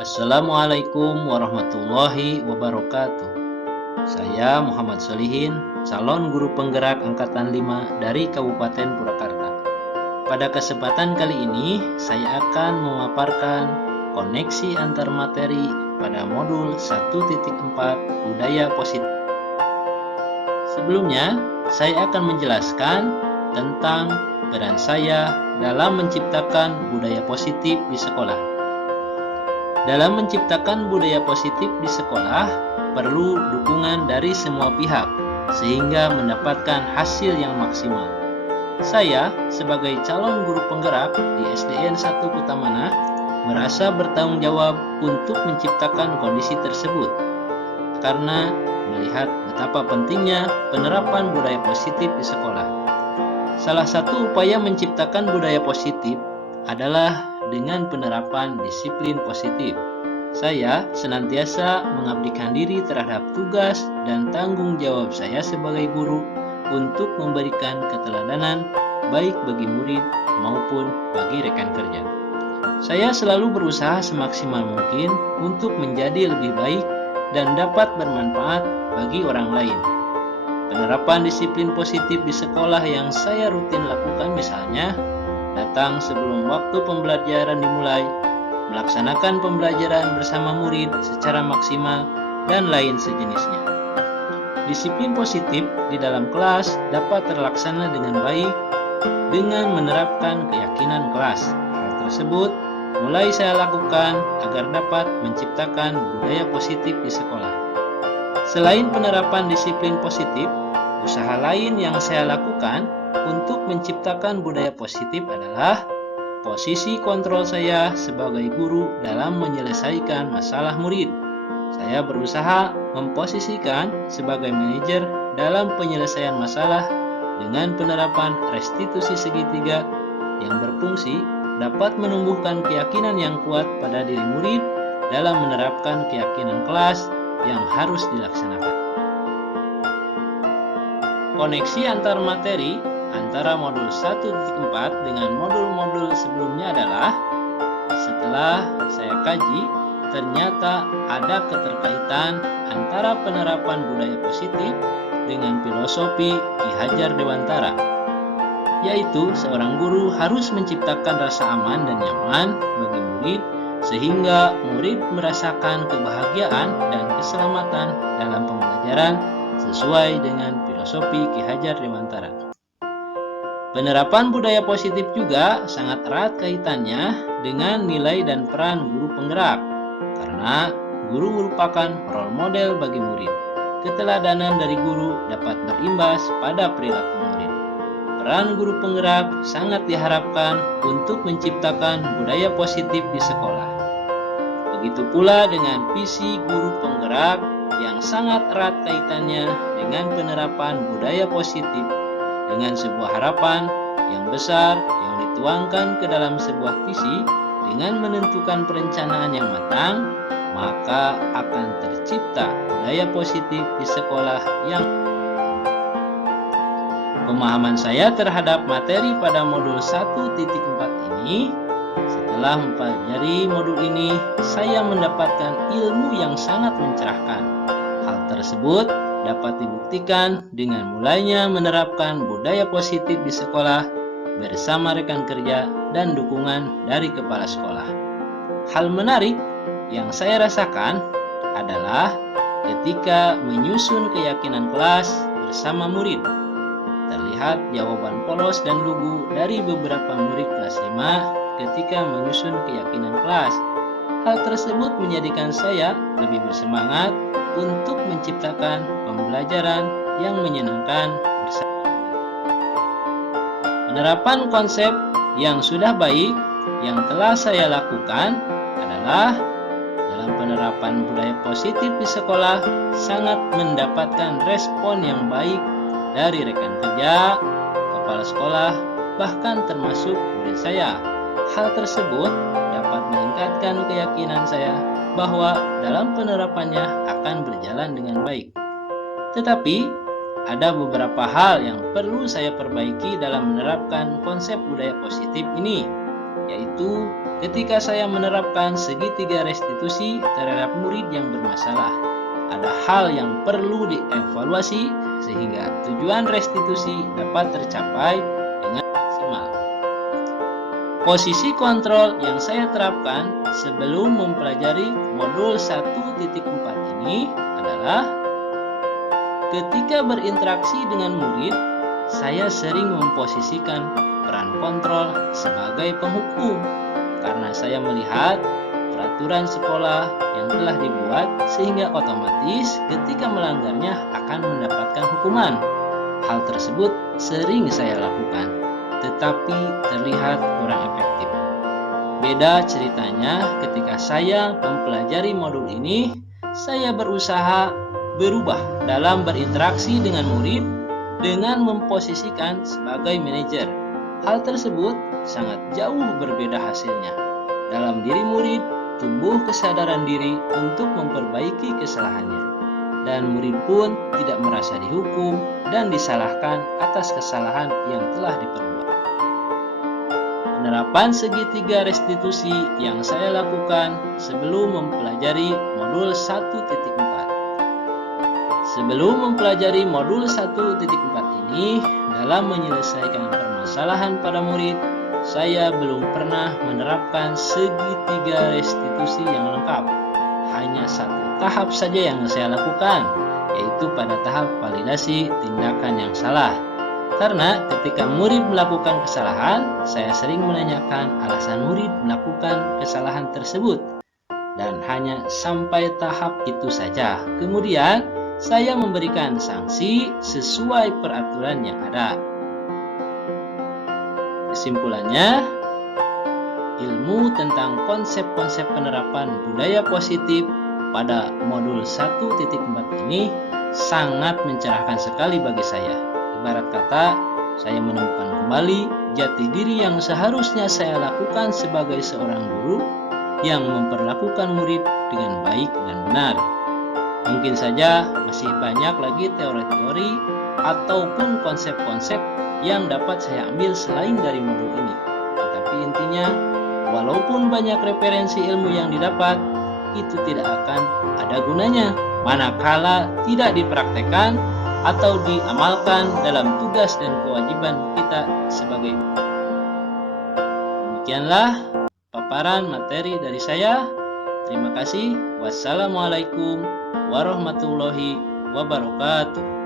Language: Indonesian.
Assalamualaikum warahmatullahi wabarakatuh. Saya Muhammad Solihin, calon guru penggerak angkatan 5 dari Kabupaten Purwakarta. Pada kesempatan kali ini, saya akan memaparkan koneksi antar materi pada modul 1.4 Budaya Positif. Sebelumnya, saya akan menjelaskan tentang peran saya dalam menciptakan budaya positif di sekolah. Dalam menciptakan budaya positif di sekolah, perlu dukungan dari semua pihak, sehingga mendapatkan hasil yang maksimal. Saya, sebagai calon guru penggerak di SDN 1 Kutamana, merasa bertanggung jawab untuk menciptakan kondisi tersebut, karena melihat betapa pentingnya penerapan budaya positif di sekolah. Salah satu upaya menciptakan budaya positif adalah dengan penerapan disiplin positif. Saya senantiasa mengabdikan diri terhadap tugas dan tanggung jawab saya sebagai guru untuk memberikan keteladanan baik bagi murid maupun bagi rekan kerja. Saya selalu berusaha semaksimal mungkin untuk menjadi lebih baik dan dapat bermanfaat bagi orang lain. Penerapan disiplin positif di sekolah yang saya rutin lakukan misalnya datang sebelum waktu pembelajaran dimulai, melaksanakan pembelajaran bersama murid secara maksimal, dan lain sejenisnya. Disiplin positif di dalam kelas dapat terlaksana dengan baik dengan menerapkan keyakinan kelas. Hal tersebut mulai saya lakukan agar dapat menciptakan budaya positif di sekolah. Selain penerapan disiplin positif, usaha lain yang saya lakukan untuk menciptakan budaya positif adalah posisi kontrol saya sebagai guru dalam menyelesaikan masalah murid. Saya berusaha memposisikan sebagai manajer dalam penyelesaian masalah dengan penerapan restitusi segitiga yang berfungsi dapat menumbuhkan keyakinan yang kuat pada diri murid dalam menerapkan keyakinan kelas yang harus dilaksanakan. Koneksi antar materi antara modul 1.4 dengan modul-modul sebelumnya adalah setelah saya kaji, ternyata ada keterkaitan antara penerapan budaya positif dengan filosofi Ki Hajar Dewantara, yaitu seorang guru harus menciptakan rasa aman dan nyaman bagi murid sehingga murid merasakan kebahagiaan dan keselamatan dalam pembelajaran sesuai dengan filosofi Ki Hajar Dewantara. Penerapan budaya positif juga sangat erat kaitannya dengan nilai dan peran guru penggerak, karena guru merupakan role model bagi murid. Keteladanan dari guru dapat berimbas pada perilaku murid. Peran guru penggerak sangat diharapkan untuk menciptakan budaya positif di sekolah. Begitu pula dengan visi guru penggerak yang sangat erat kaitannya dengan penerapan budaya positif dengan sebuah harapan yang besar yang dituangkan ke dalam sebuah visi dengan menentukan perencanaan yang matang, maka akan tercipta budaya positif di sekolah yang pemahaman saya terhadap materi pada modul 1.4 ini. Setelah mempelajari modul ini, saya mendapatkan ilmu yang sangat mencerahkan. Hal tersebut dapat dibuktikan dengan mulainya menerapkan budaya positif di sekolah bersama rekan kerja dan dukungan dari kepala sekolah. Hal menarik yang saya rasakan adalah ketika menyusun keyakinan kelas bersama murid. Terlihat jawaban polos dan lugu dari beberapa murid kelas 5 ketika menyusun keyakinan kelas. Hal tersebut menjadikan saya lebih bersemangat untuk menciptakan pembelajaran yang menyenangkan bersama. Penerapan konsep yang sudah baik yang telah saya lakukan adalah dalam penerapan budaya positif di sekolah sangat mendapatkan respon yang baik dari rekan kerja, kepala sekolah, bahkan termasuk murid saya. Hal tersebut dapat meningkatkan keyakinan saya bahwa dalam penerapannya akan berjalan dengan baik. Tetapi, ada beberapa hal yang perlu saya perbaiki dalam menerapkan konsep budaya positif ini. yaitu ketika saya menerapkan segitiga restitusi terhadap murid yang bermasalah. Ada hal yang perlu dievaluasi sehingga tujuan restitusi dapat tercapai dengan maksimal. Posisi kontrol yang saya terapkan sebelum mempelajari modul 1.4 ini adalah ketika berinteraksi dengan murid, saya sering memposisikan peran kontrol sebagai penghukum karena saya melihat peraturan sekolah yang telah dibuat sehingga otomatis ketika melanggarnya akan mendapatkan hukuman. Hal tersebut sering saya lakukan, tetapi terlihat kurang efektif. Beda ceritanya ketika saya mempelajari modul ini, saya berusaha berubah dalam berinteraksi dengan murid dengan memposisikan sebagai manajer. Hal tersebut sangat jauh berbeda hasilnya. Dalam diri murid tumbuh kesadaran diri untuk memperbaiki kesalahannya, dan murid pun tidak merasa dihukum dan disalahkan atas kesalahan yang telah diperbuat. Penerapan segitiga restitusi yang saya lakukan sebelum mempelajari modul 1.4. Sebelum mempelajari modul 1.4 ini, dalam menyelesaikan permasalahan pada murid, saya belum pernah menerapkan segitiga restitusi yang lengkap. Hanya satu tahap saja yang saya lakukan, yaitu pada tahap validasi tindakan yang salah. Karena ketika murid melakukan kesalahan, saya sering menanyakan alasan murid melakukan kesalahan tersebut. Dan hanya sampai tahap itu saja. Kemudian, saya memberikan sanksi sesuai peraturan yang ada. Kesimpulannya, ilmu tentang konsep-konsep penerapan budaya positif pada modul 1.4 ini sangat mencerahkan sekali bagi saya. Ibarat kata, saya menemukan kembali jati diri yang seharusnya saya lakukan sebagai seorang guru yang memperlakukan murid dengan baik dan benar. Mungkin saja masih banyak lagi teori-teori ataupun konsep-konsep yang dapat saya ambil selain dari modul ini. Tetapi intinya, walaupun banyak referensi ilmu yang didapat, itu tidak akan ada gunanya manakala tidak dipraktekkan atau diamalkan dalam tugas dan kewajiban kita sebagai guru. Demikianlah paparan materi dari saya. Terima kasih. Wassalamualaikum warahmatullahi wabarakatuh.